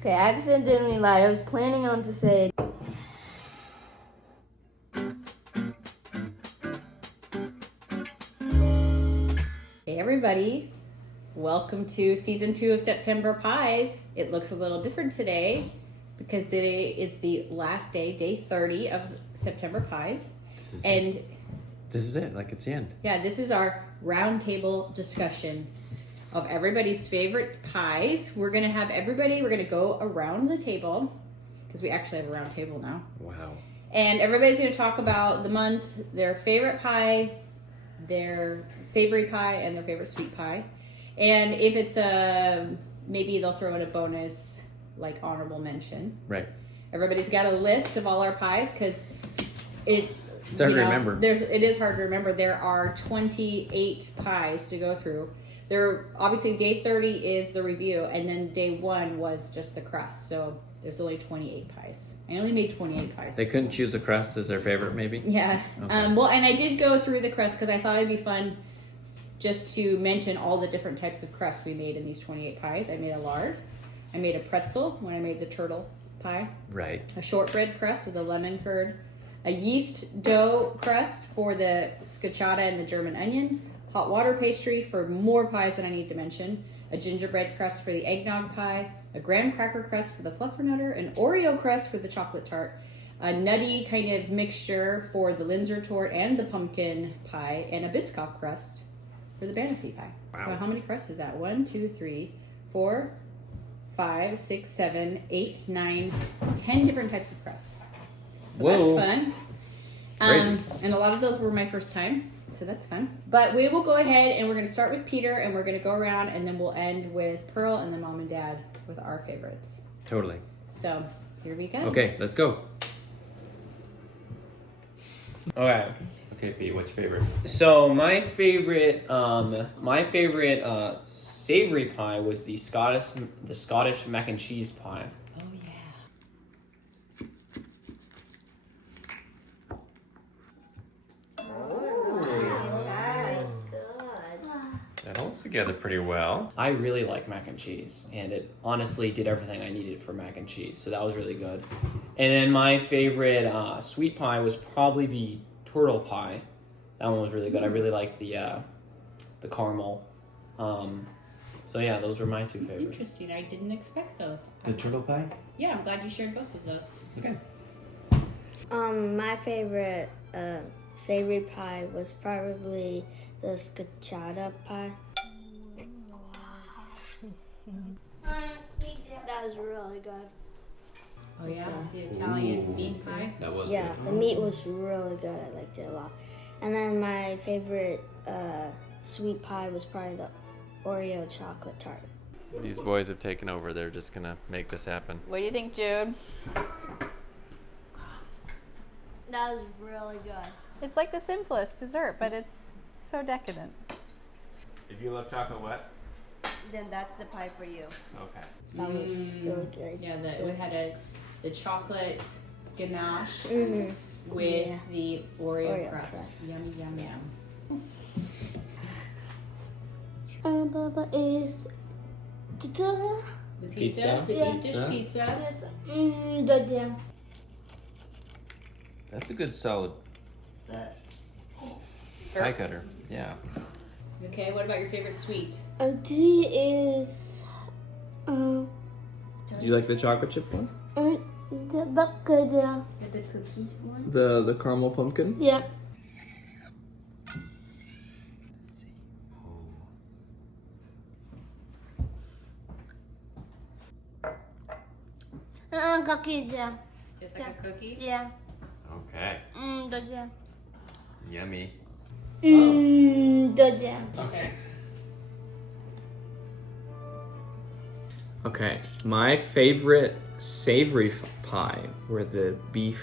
Okay, I accidentally lied. I was planning on to say... Hey everybody, welcome to season 2 of September Pies. It looks a little different today because today is the last day, day 30 of September Pies. This is it, like it's the end. Yeah, this is our round table discussion of everybody's favorite pies. We're gonna go around the table because we actually have a round table now. Wow. And everybody's gonna talk about the month, their favorite pie, their savory pie, and their favorite sweet pie. And if it's maybe they'll throw in a bonus, like honorable mention. Right. Everybody's got a list of all our pies because it's hard to remember. It is hard to remember. There are 28 pies to go through. Obviously day 30 is the review, and then day 1 was just the crust. So there's only 28 pies. I only made 28 pies. They couldn't choose a crust as their favorite, maybe? Yeah. Okay. Well, and I did go through the crust because I thought it'd be fun just to mention all the different types of crust we made in these 28 pies. I made a lard. I made a pretzel when I made the turtle pie. Right. A shortbread crust with a lemon curd. A yeast dough crust for the scachata and the German onion. Hot water pastry for more pies than I need to mention. A gingerbread crust for the eggnog pie. A graham cracker crust for the fluffernutter. An Oreo crust for the chocolate tart. A nutty kind of mixture for the Linzer tort and the pumpkin pie. And a Biscoff crust for the Banafee pie. Wow. So how many crusts is that? 1, 2, 3, 4, 5, 6, 7, 8, 9, 10 different types of crusts. So Whoa. that's fun. And a lot of those were my first time, so that's fun. But we will go ahead and we're going to start with Peter, and we're going to go around, and then we'll end with Pearl and then Mom and Dad with our favorites. Totally. So here we go. Okay, let's go. Okay. Okay, Pete, what's your favorite? So my favorite savory pie was the Scottish mac and cheese pie. Oh yeah. That holds together pretty well. I really like mac and cheese, and it honestly did everything I needed for mac and cheese, so that was really good. And then my favorite sweet pie was probably the turtle pie. That one was really good. I really liked the caramel. So yeah, those were my 2 favorites. Interesting. I didn't expect those. The turtle pie? Yeah, I'm glad you shared both of those. Okay. My favorite savory pie was probably the scachata pie. That was really good. Oh yeah, the Italian bean pie. That was Yeah, good. the meat was really good. I liked it a lot. And then my favorite sweet pie was probably the Oreo chocolate tart. These boys have taken over. They're just going to make this happen. What do you think, Jude? That was really good. It's like the simplest dessert, but it's so decadent. If you love chocolate wet? Then that's the pie for you. Okay. That was really good. Yeah, we had the chocolate ganache Mm-hmm. with the Oreo crust. crust. Yummy, yum, yum. Baba is The pizza, Pizza? the Yeah. deep dish pizza. good. That's a good solid pie cutter. Yeah. Okay, what about your favorite sweet? Tea is Do you like the chocolate chip one? the bucket. The cookie one? The caramel pumpkin? Yeah. Cookies, yeah. Just like a cookie? Yeah. Okay. Good. Yummy. Good. Okay. Okay, my favorite savory pie were the beef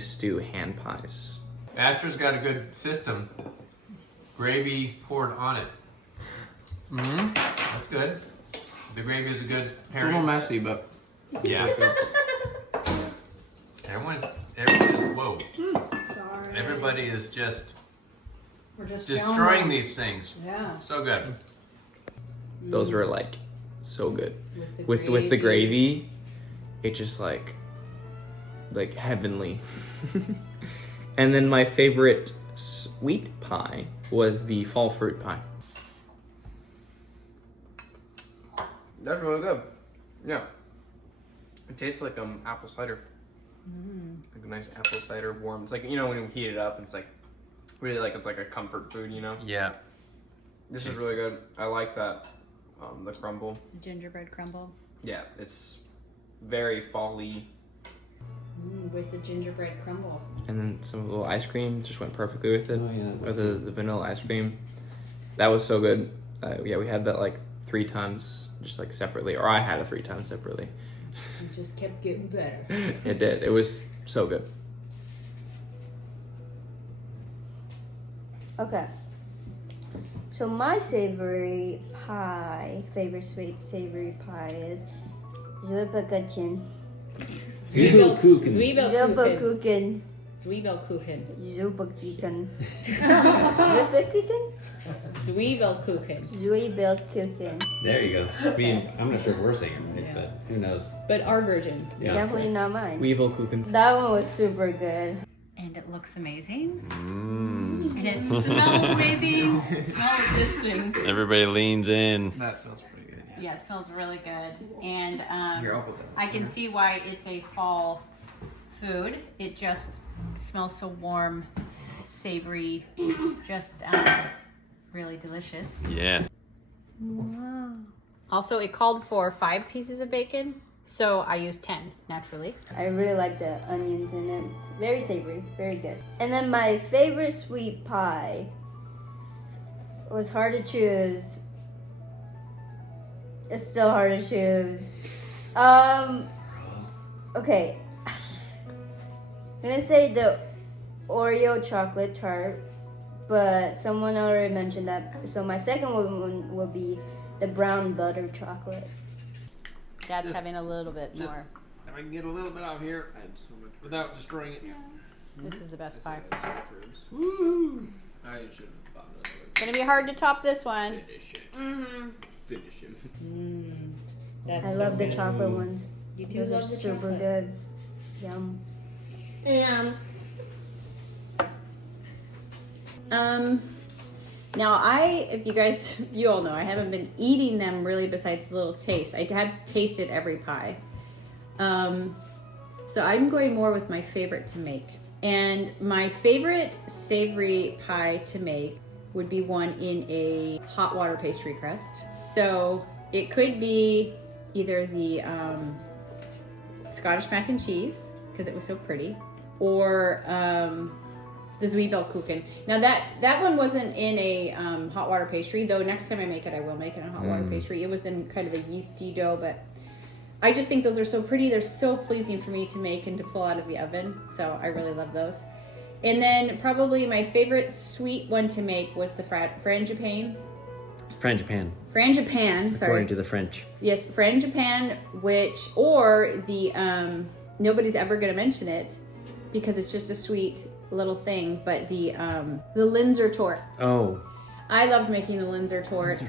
stew hand pies. Esther's got a good system. Gravy poured on it. Mm-hmm. That's good. The gravy is a good It's a pairing. little messy, but Yeah. Everyone's whoa. Sorry. Everybody is just We're just destroying these things. Yeah. So good. Those were like so good. With the gravy, it just like heavenly. And then my favorite sweet pie was the fall fruit pie. That's really good. Yeah. It tastes like apple cider. Like a nice apple cider warm. It's like, you know, when you heat it up, it's like really like it's like a comfort food, you know? Yeah. This is really good. I like that. The crumble. Gingerbread crumble. Yeah, it's very fall-y. With the gingerbread crumble. And then some little ice cream just went perfectly with it. Oh, yeah, Or the vanilla ice cream. That was so good. Yeah, we had that like 3 times just like separately. Or I had it 3 times separately. It just kept getting better. It did. It was so good. Okay. So my favorite sweet savory pie is Zwiebelkuchen. Zwiebelkuchen. Zwiebelkuchen. Zwiebelkuchen. Zwiebelkuchen. Zwiebelkuchen? Zwiebelkuchen. Zwiebelkuchen. There you go. I mean, I'm not sure if we're saying it right, but who knows? But our version. Yeah. Definitely not mine. Weevilkuchen. That one was super good. And it looks amazing. And it smells amazing. Smell this thing. Everybody leans in. That smells pretty good. Yeah, it smells really good. And Here, I'll put that. I can see why it's a fall food. It just smells so warm, savory, just really delicious. Yeah. Also, it called for 5 pieces of bacon, so I used 10, naturally. I really like the onions in it. Very savory, very good. And then my favorite sweet pie was hard to choose. It's still hard to choose. Okay. I'm gonna say the Oreo chocolate tart, but someone already mentioned that. So my second one will be the brown butter chocolate. Dad's Just- having a little bit more. If I can get a little bit out here, I'd so much without destroying it. This is the best pie. Woo! I should have bought another one. Gonna be hard to top this one. Finish it. Mm-hmm. Finish it. That's I love the chocolate ones. You do Those love are the super chocolate. good. Yum. Now if you guys, you all know, I haven't been eating them really besides the little taste. I have tasted every pie. So I'm going more with my favorite to make. And my favorite savory pie to make would be one in a hot water pastry crust. So it could be either the Scottish mac and cheese, because it was so pretty, or the Zwiebelkuchen. Now that one wasn't in a hot water pastry, though next time I make it, I will make it in a hot water pastry. It was in kind of a yeasty dough, but I just think those are so pretty. They're so pleasing for me to make and to pull out of the oven. So I really love those. And then probably my favorite sweet one to make was the frangipane. Frangipane, sorry. According to the French. Yes, frangipane, or the, nobody's ever going to mention it because it's just a sweet little thing, but the Linzer tort. Oh. I love making the Linzer tort.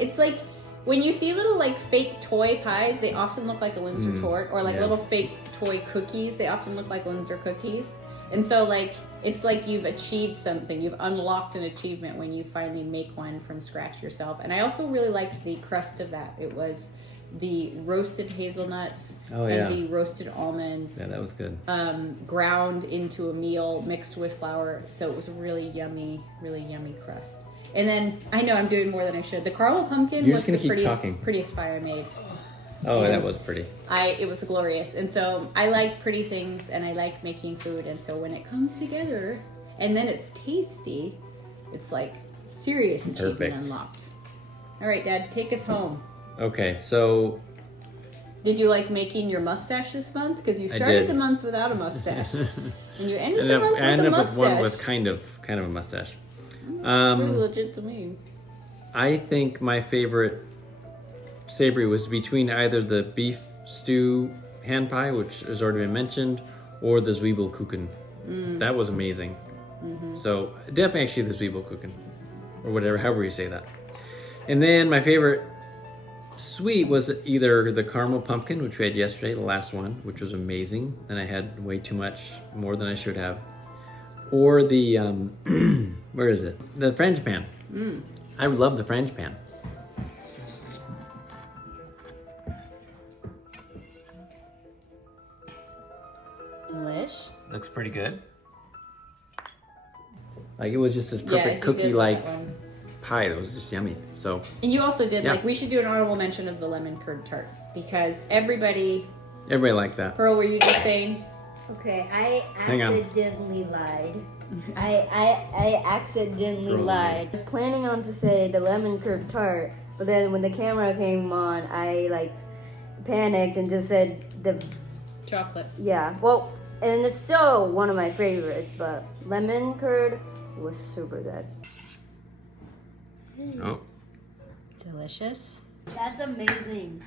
It's like, when you see little like fake toy pies, they often look like a Linzer tort, or like little fake toy cookies, they often look like Linzer cookies. And so like, it's like you've achieved something, you've unlocked an achievement when you finally make one from scratch yourself. And I also really liked the crust of that. It was the roasted hazelnuts and the roasted almonds. Yeah, that was good. Ground into a meal mixed with flour. So it was a really yummy crust. And then, I know I'm doing more than I should. The caramel pumpkin was the prettiest pie I made. Oh, And that was pretty. it was glorious. And so I like pretty things and I like making food. And so when it comes together and then it's tasty, it's like serious achievement Perfect. unlocked. All right, Dad, take us home. Okay, so Did you like making your mustache this month? Because you I started did. the month without a mustache. And you ended and the then month I with ended a up with mustache. one with kind of a mustache. Pretty legit to me. I think my favorite savory was between either the beef stew hand pie, which has already been mentioned, or the Zwiebelkuchen. That was amazing. So definitely actually the Zwiebelkuchen, or whatever, however you say that. And then my favorite Sweet was either the caramel pumpkin, which we had yesterday, the last one, which was amazing, and I had way too much, more than I should have, or the where is it? The frangipan. I love the frangipan. Delish. Looks pretty good. Like it was just this Yeah, perfect you did cookie-like that one. pie that was just yummy. So And you also did, Yeah. like, we should do an honorable mention of the lemon curd tart because everybody. everybody liked that. Pearl, were you just saying? Okay, I Hang on. accidentally lied. I accidentally Really? lied. I was planning on to say the lemon curd tart, but then when the camera came on, I like panicked and just said the Chocolate. yeah. Well, and it's still one of my favorites, but lemon curd was super good. Oh, Delicious. That's amazing.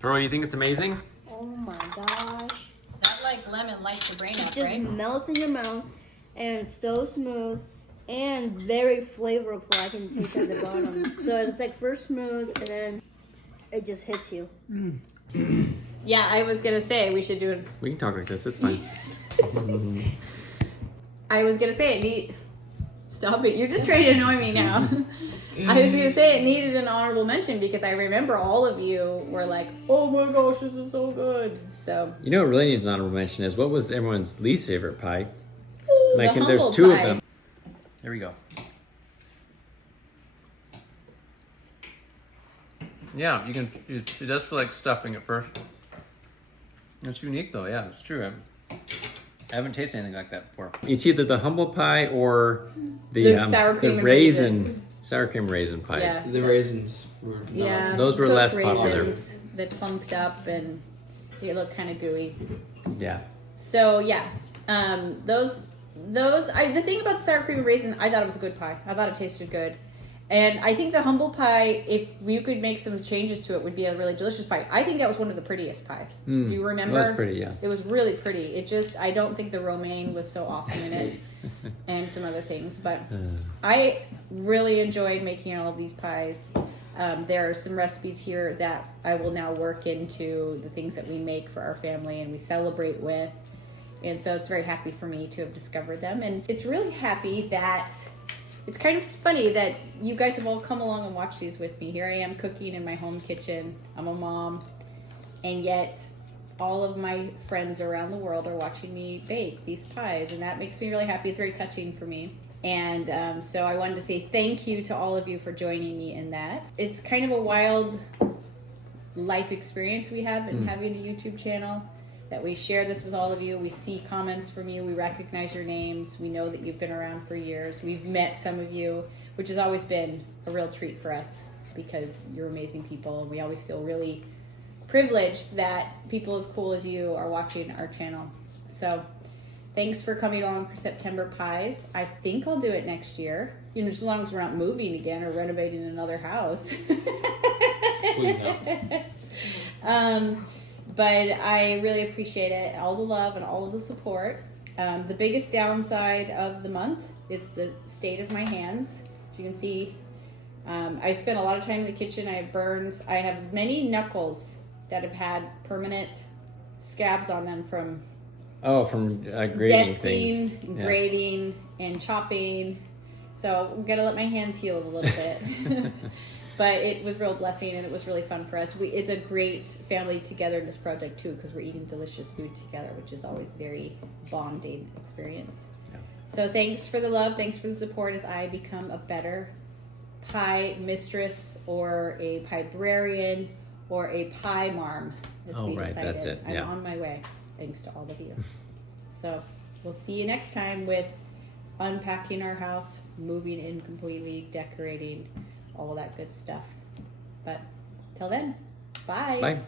Pearl, you think it's amazing? Oh my gosh. That like lemon lights your brain It up, just right? melts in your mouth and it's so smooth and very flavorful. I can taste at the bottom. So it's like first smooth and then it just hits you. Yeah, I was gonna say we should do it. We can talk like this. It's fine. I was gonna say it need. Stop it! You're just trying to annoy me now. I was gonna say it needed an honorable mention because I remember all of you were like, "Oh my gosh, this is so good!" So You know what really needs an honorable mention is what was everyone's least favorite pie? ooh, Like, the and there's humble two pie. of them. Here we go. Yeah, you can. It does feel like stuffing at first. It's unique though. Yeah, it's true. I haven't tasted anything like that before. It's either the humble pie or The the sour cream the and raisin sour cream raisin pies. Yeah. The raisins were not. Yeah, Those were cooked less popular. raisins that plumped up and they look kind of gooey. Yeah. So yeah, those. The thing about the sour cream and raisin, I thought it was a good pie. I thought it tasted good, and I think the humble pie, if you could make some changes to it, would be a really delicious pie. I think that was one of the prettiest pies. Do you remember? That's pretty, yeah. It was really pretty. It just, I don't think the romaine was so awesome in it, and some other things. But I really enjoyed making all of these pies. There are some recipes here that I will now work into the things that we make for our family and we celebrate with. And so it's very happy for me to have discovered them. And it's really happy that it's kind of funny that you guys have all come along and watched these with me. Here I am cooking in my home kitchen. I'm a mom. And yet all of my friends around the world are watching me bake these pies. And that makes me really happy. It's very touching for me. And so I wanted to say thank you to all of you for joining me in that. It's kind of a wild life experience we have in having a YouTube channel. That we share this with all of you. We see comments from you. We recognize your names. We know that you've been around for years. We've met some of you, which has always been a real treat for us because you're amazing people. We always feel really privileged that people as cool as you are watching our channel. So thanks for coming along for September Pies. I think I'll do it next year. You know, as long as we're not moving again or renovating another house. Please no. But I really appreciate it, all the love and all of the support. The biggest downside of the month is the state of my hands. As you can see, I spent a lot of time in the kitchen. I have burns. I have many knuckles that have had permanent scabs on them from grating zesting, things. Yeah. grating, and chopping. So I'm gonna let my hands heal a little bit. But it was a real blessing and it was really fun for us. It's a great family togetherness project too because we're eating delicious food together, which is always a very bonding experience. Yeah. So thanks for the love, thanks for the support as I become a better pie mistress or a pibrarian or a pie marm, as we right, decided. that's it, yeah. I'm on my way, thanks to all of you. So we'll see you next time with unpacking our house, moving in completely, decorating, all that good stuff. But till then, bye. Bye.